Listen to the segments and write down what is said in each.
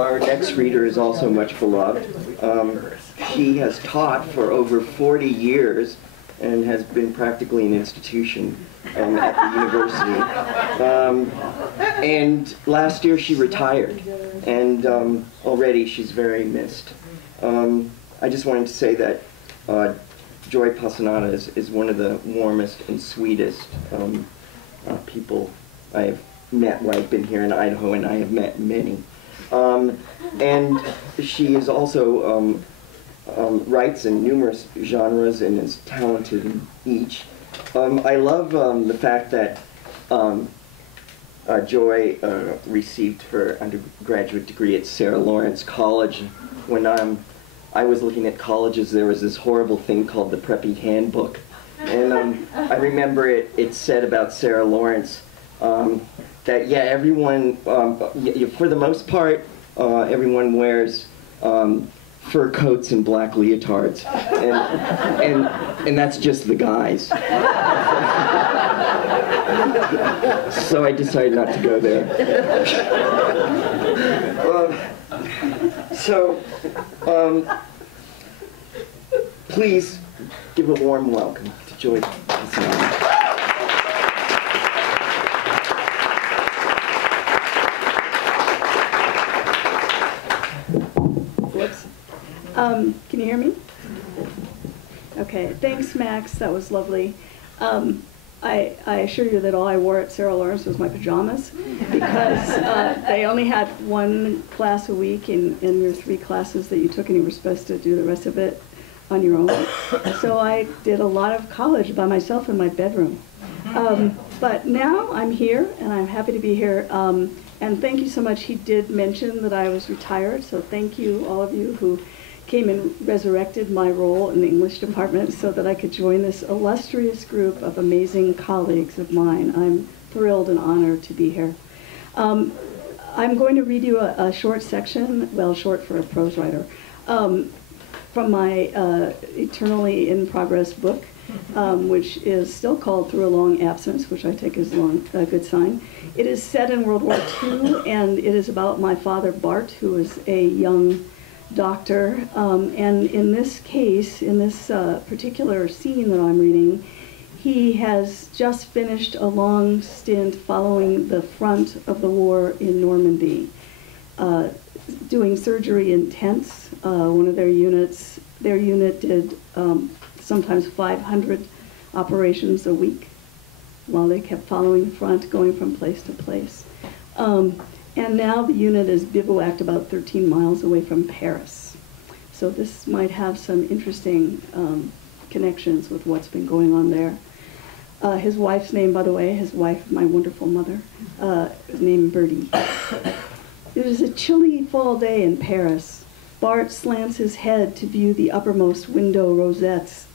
Our next reader is also much beloved. She has taught for over 40 years and has been practically an institution at the university. And last year she retired, and already she's very missed. I just wanted to say that Joy Passanante is one of the warmest and sweetest people I have met while I've been here in Idaho, and I have met many. And she is also writes in numerous genres and is talented in each. I love the fact that Joy received her undergraduate degree at Sarah Lawrence College. When I was looking at colleges, there was this horrible thing called the Preppy Handbook. And I remember it said about Sarah Lawrence that, yeah, everyone, for the most part, everyone wears fur coats and black leotards, and that's just the guys. So I decided not to go there. Please give a warm welcome to Joy Passanante. Can you hear me? Okay, thanks, Max. That was lovely. I assure you that all I wore at Sarah Lawrence was my pajamas, because they only had one class a week in your 3 classes that you took, and you were supposed to do the rest of it on your own. So I did a lot of college by myself in my bedroom. But now I'm here, and I'm happy to be here. And thank you so much. He did mention that I was retired, so thank you, all of you who came and resurrected my role in the English department so that I could join this illustrious group of amazing colleagues of mine. I'm thrilled and honored to be here. I'm going to read you a short section, well, short for a prose writer, from my eternally in progress book, which is still called Through a Long Absence, which I take as a good sign. It is set in World War II, and it is about my father, Bart, who was a young doctor. And in this case, in this particular scene that I'm reading, he has just finished a long stint following the front of the war in Normandy, doing surgery in tents. One of their unit did sometimes 500 operations a week while they kept following the front, going from place to place. And now the unit is bivouacked about 13 miles away from Paris. So this might have some interesting connections with what's been going on there. His wife's name, by the way, his wife, my wonderful mother, is named Bertie. It was a chilly fall day in Paris. Bart slants his head to view the uppermost window rosettes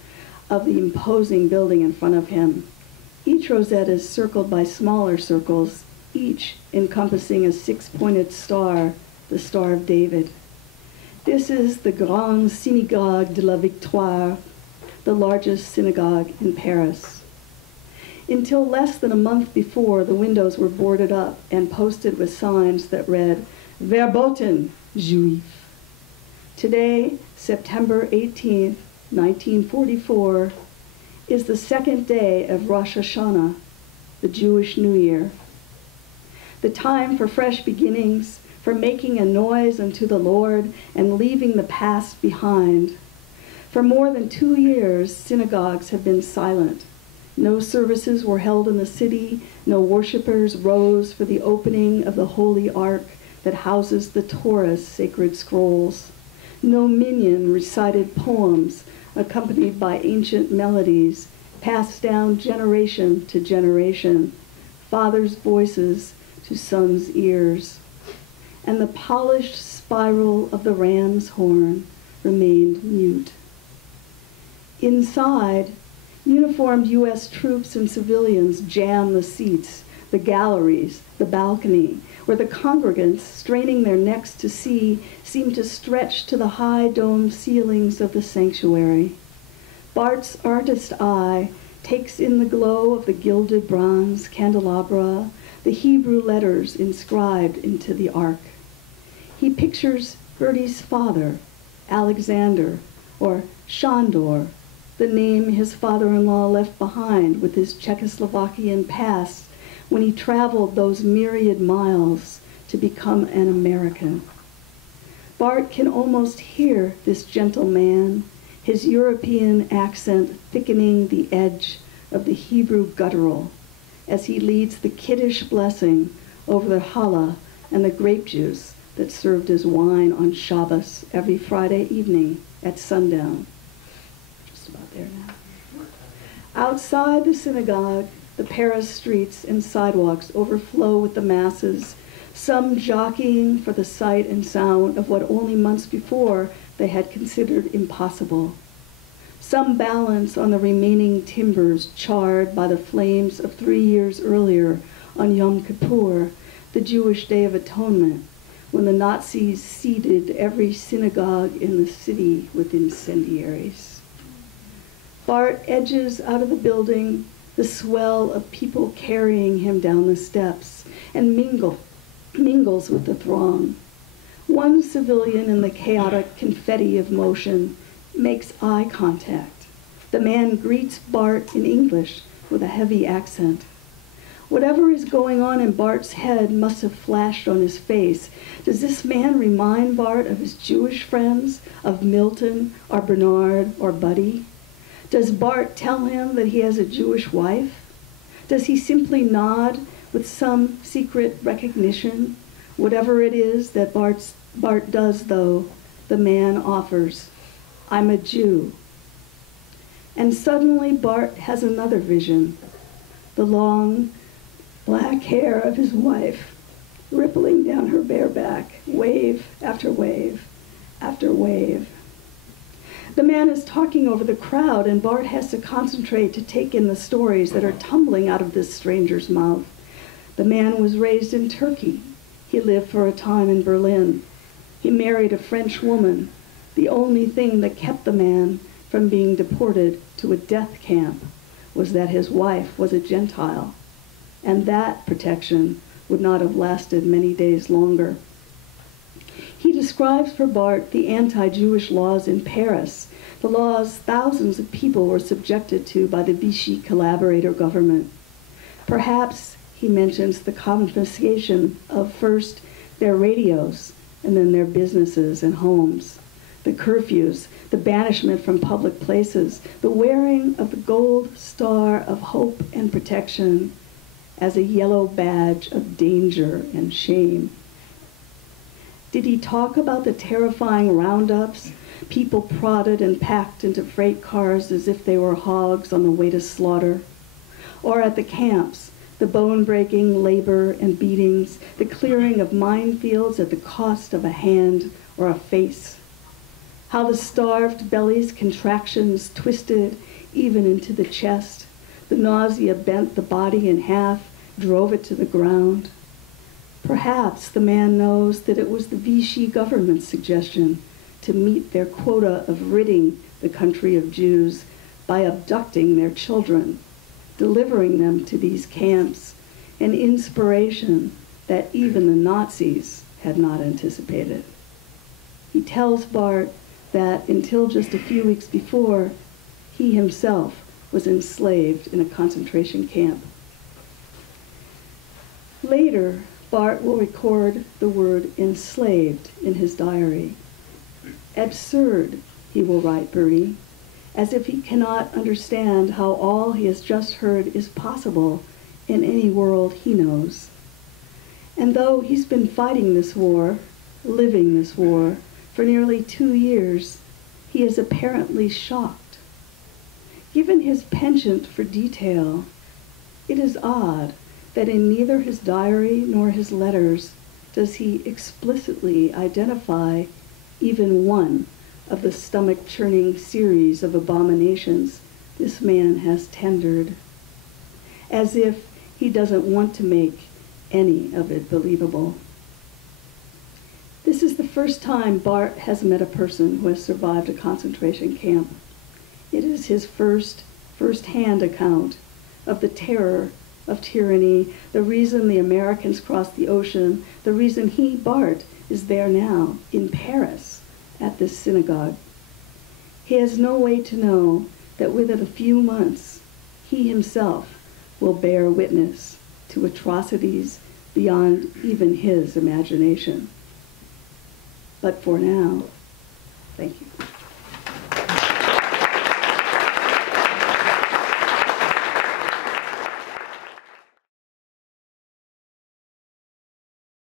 of the imposing building in front of him. Each rosette is circled by smaller circles, each encompassing a 6-pointed star, the Star of David. This is the Grande Synagogue de la Victoire, the largest synagogue in Paris. Until less than a month before, the windows were boarded up and posted with signs that read, Verboten, Juif. Today, September 18th, 1944, is the second day of Rosh Hashanah, the Jewish New Year. The time for fresh beginnings, for making a noise unto the Lord and leaving the past behind. For more than 2 years, synagogues have been silent. No services were held in the city, no worshipers rose for the opening of the Holy Ark that houses the Torah's sacred scrolls. No minyan recited poems accompanied by ancient melodies passed down generation to generation, fathers' voices to sons' ears. And the polished spiral of the ram's horn remained mute. Inside, uniformed U.S. troops and civilians jam the seats, the galleries, the balcony, where the congregants, straining their necks to see, seem to stretch to the high domed ceilings of the sanctuary. Bart's artist eye takes in the glow of the gilded bronze candelabra, the Hebrew letters inscribed into the ark. He pictures Bertie's father, Alexander, or Shandor, the name his father-in-law left behind with his Czechoslovakian past when he traveled those myriad miles to become an American. Bart can almost hear this gentle man, his European accent thickening the edge of the Hebrew guttural as he leads the kiddish blessing over the challah and the grape juice that served as wine on Shabbos every Friday evening at sundown. Just about there now. Outside the synagogue, the Paris streets and sidewalks overflow with the masses, some jockeying for the sight and sound of what only months before they had considered impossible. Some balance on the remaining timbers charred by the flames of 3 years earlier on Yom Kippur, the Jewish Day of Atonement, when the Nazis seeded every synagogue in the city with incendiaries. Bart edges out of the building, the swell of people carrying him down the steps, and mingles with the throng. One civilian in the chaotic confetti of motion makes eye contact. The man greets Bart in English with a heavy accent. Whatever is going on in Bart's head must have flashed on his face. Does this man remind Bart of his Jewish friends, of Milton or Bernard or Buddy? Does Bart tell him that he has a Jewish wife? Does he simply nod with some secret recognition? Whatever it is that Bart does, though, the man offers, "I'm a Jew." And suddenly Bart has another vision, the long black hair of his wife rippling down her bare back, wave after wave after wave. The man is talking over the crowd, and Bart has to concentrate to take in the stories that are tumbling out of this stranger's mouth. The man was raised in Turkey. He lived for a time in Berlin. He married a French woman. The only thing that kept the man from being deported to a death camp was that his wife was a Gentile, and that protection would not have lasted many days longer. He describes for Bart the anti-Jewish laws in Paris, the laws thousands of people were subjected to by the Vichy collaborator government. Perhaps he mentions the confiscation of first their radios and then their businesses and homes, the curfews, the banishment from public places, the wearing of the gold star of hope and protection as a yellow badge of danger and shame. Did he talk about the terrifying roundups, people prodded and packed into freight cars as if they were hogs on the way to slaughter? Or at the camps, the bone-breaking labor and beatings, the clearing of minefields at the cost of a hand or a face? How the starved belly's contractions twisted even into the chest, the nausea bent the body in half, drove it to the ground. Perhaps the man knows that it was the Vichy government's suggestion to meet their quota of ridding the country of Jews by abducting their children, delivering them to these camps, an inspiration that even the Nazis had not anticipated. He tells Bart that until just a few weeks before, he himself was enslaved in a concentration camp. Later, Bart will record the word enslaved in his diary. Absurd, he will write Bertie, as if he cannot understand how all he has just heard is possible in any world he knows. And though he's been fighting this war, living this war, for nearly 2 years, he is apparently shocked. Given his penchant for detail, it is odd that in neither his diary nor his letters does he explicitly identify even one of the stomach-churning series of abominations this man has tendered, as if he doesn't want to make any of it believable. This is the first time Bart has met a person who has survived a concentration camp. It is his first-hand account of the terror of tyranny, the reason the Americans crossed the ocean, the reason he, Bart, is there now in Paris at this synagogue. He has no way to know that within a few months, he himself will bear witness to atrocities beyond even his imagination. But for now, thank you.